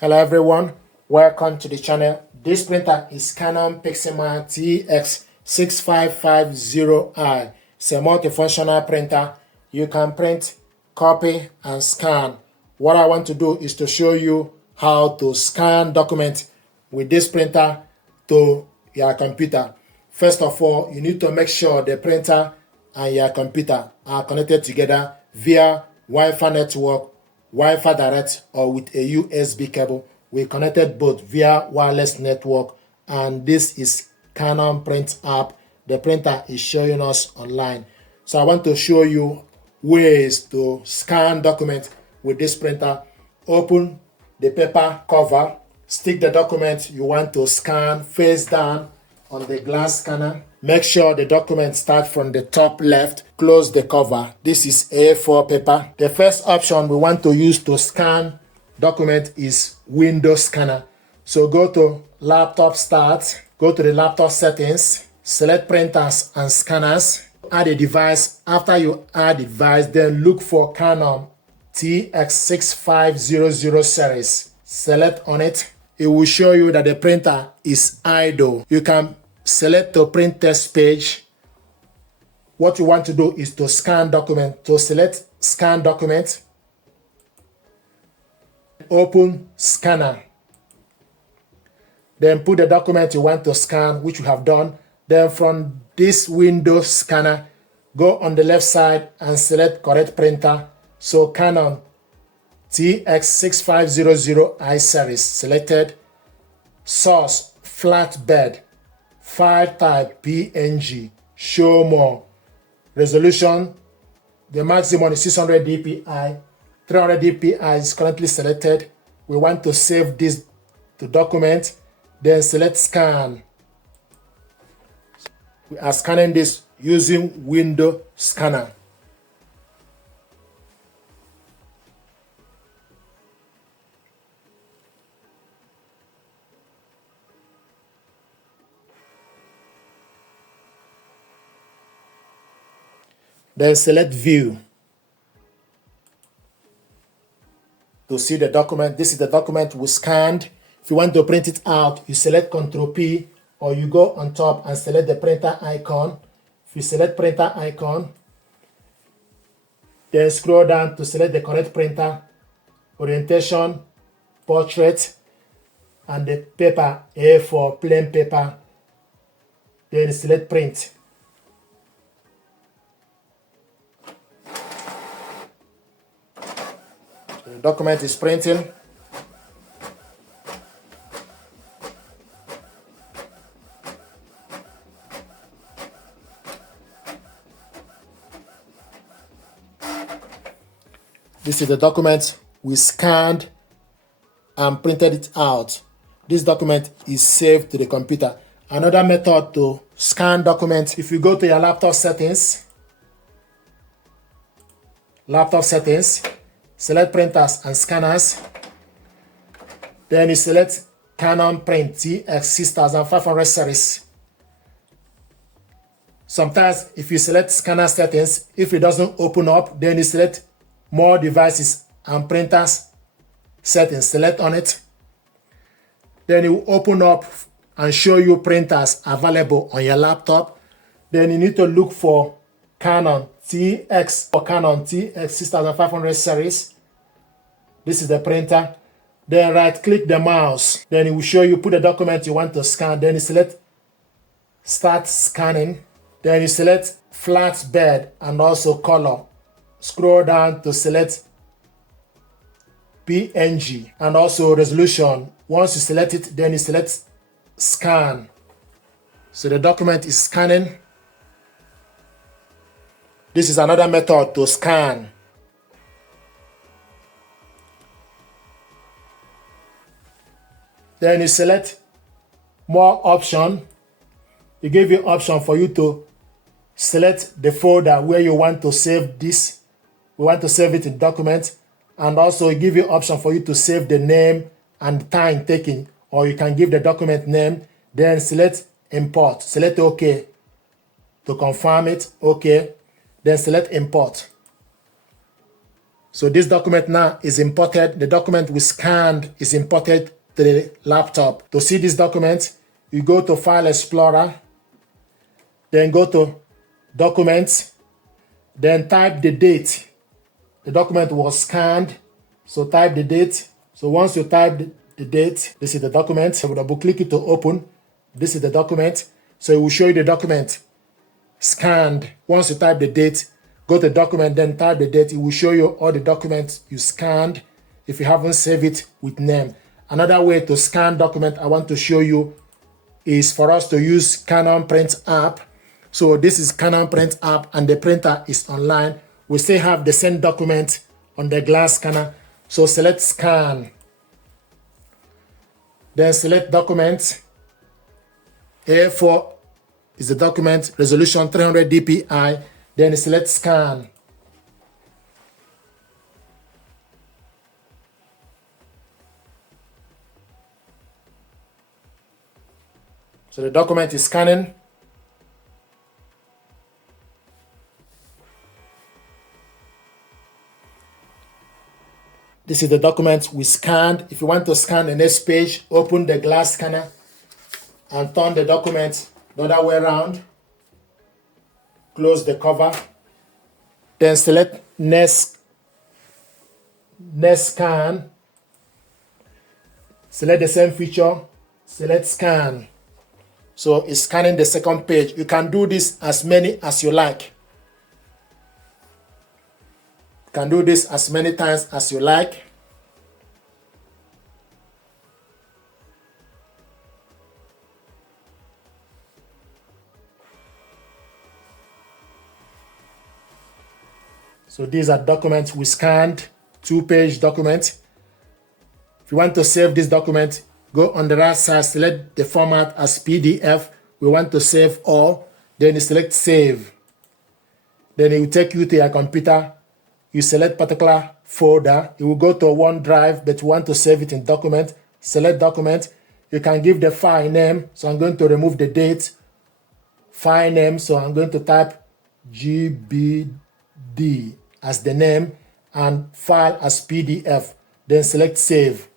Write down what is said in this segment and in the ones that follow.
Hello everyone, welcome to the channel. This printer is Canon Pixma TS6550i. It's a multifunctional printer. You can print, copy, and scan. What I want to do is to show you how to scan documents with this printer to your computer. First of all, you need to make sure the printer and your computer are connected together via Wi-Fi network, Wi-Fi direct, or with a USB cable. We connected both via wireless network, and this is Canon Print app. The printer is showing us online. So I want to show you ways to scan documents with this printer. Open the paper cover, stick the document you want to scan face down on the glass scanner. Make sure the document starts from the top left. Close the cover. This is A4 paper. The first option we want to use to scan document is window scanner. So go to laptop start, go to the laptop settings, select printers and scanners, add a device. After you add a device, then look for Canon TS6550 series. Select on it. It will show you that the printer is idle. You can select to print test page. What you want to do is to scan document. To select scan document, open scanner. Then put the document you want to scan, which you have done. Then from this window scanner, go on the left side and select correct printer. So Canon TS6550i series selected. Source flatbed. File type PNG. Show more. Resolution, the maximum is 600 dpi. 300 dpi is currently selected. We want to save this to document. Then select scan. We are scanning this using window scanner. Then select view to see the document. This is the document we scanned. If you want to print it out, you select Ctrl P, or you go on top and select the printer icon. If you select printer icon, then scroll down to select the correct printer, orientation, portrait, and the paper A4 plain paper. Then select print. The document is printing. This is the document we scanned and printed it out. This document is saved to the computer. Another method to scan documents, if you go to your laptop settings, select printers and scanners. Then you select Canon Print TS6550 series. Sometimes if you select scanner settings, if it doesn't open up, then you select more devices and printers settings. Select on it. Then it will open up and show you printers available on your laptop. Then you need to look for Canon TX or Canon TS6550 series. This is the printer. Then right click the mouse. Then it will show you, put the document you want to scan. Then you select start scanning. Then you select flatbed and also color. Scroll down to select PNG and also resolution. Once you select it, then you select scan. So the document is scanning. This is another method to scan. Then you select more option. It gives you option for you to select the folder where you want to save this. We want to save it in document, and also give you option for you to save the name and time taken, or you can give the document name. Then select import. Select OK to confirm it. OK. Then select import. So this document now is imported. The document we scanned is imported to the laptop. To see this document, you go to File Explorer, then go to Documents, then type the date. The document was scanned, so type the date. So once you type the date, this is the document. I will double click it to open. This is the document. So it will show you the document scanned. Once you type the date, go to document, then type the date. It will show you all the documents you scanned if you haven't saved it with name. Another way to scan document I want to show you is for us to use Canon Print app. So this is Canon Print app and the printer is online. We still have the same document on the glass scanner. So select scan. Then select document. A4 is the document, resolution 300 dpi. Then select scan. So the document is scanning. This is the document we scanned. If you want to scan the next page, open the glass scanner and turn the document the other way around. Close the cover. Then select next scan. Select the same feature. Select scan. So it's scanning the second page. You can do this as many as you like. You can do this as many times as you like. So these are documents we scanned, 2-page document. If you want to save this document, go on the right side, select the format as PDF. We want to save all. Then you select save. Then it will take you to your computer. You select particular folder. It will go to OneDrive, but you want to save it in document. Select document. You can give the file name. So I'm going to remove the date. File name. So I'm going to type GBD as the name and file as PDF. Then select save.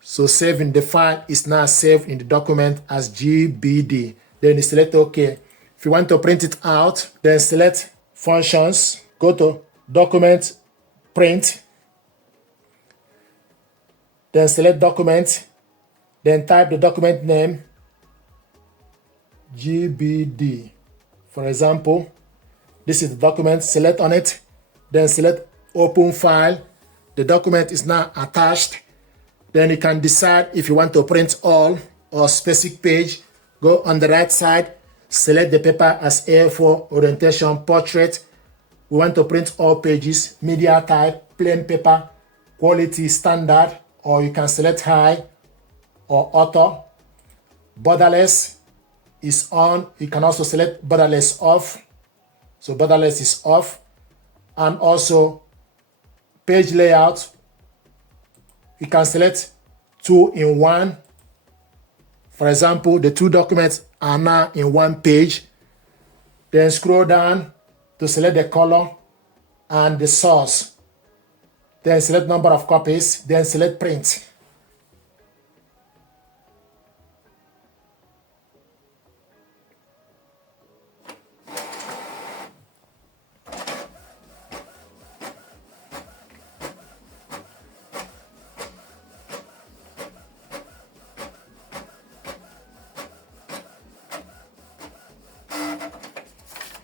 So saving the file is now saved in the document as GBD. Then you select OK. If you want to print it out, then select Functions. Go to Document, Print. Then select Document. Then type the document name, GBD. For example, this is the document. Select on it. Then select Open File. The document is now attached. Then you can decide if you want to print all or specific page. Go on the right side, select the paper as A4 orientation portrait. We want to print all pages, media type, plain paper, quality standard, or you can select high or auto. Borderless is on. You can also select borderless off. So borderless is off. And also page layout. You can select 2-in-1. For example, the two documents are now in one page. Then scroll down to select the color and the source. Then select number of copies. Then select print.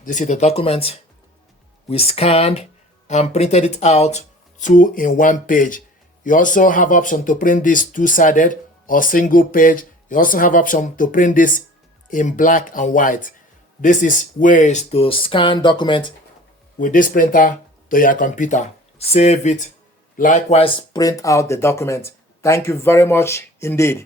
This is the document we scanned and printed it out 2-in-1 page. You also have option to print this 2-sided or single page. You also have option to print this in black and white. This is ways to scan document with this printer to your computer. Save it. Likewise, print out the document. Thank you very much indeed.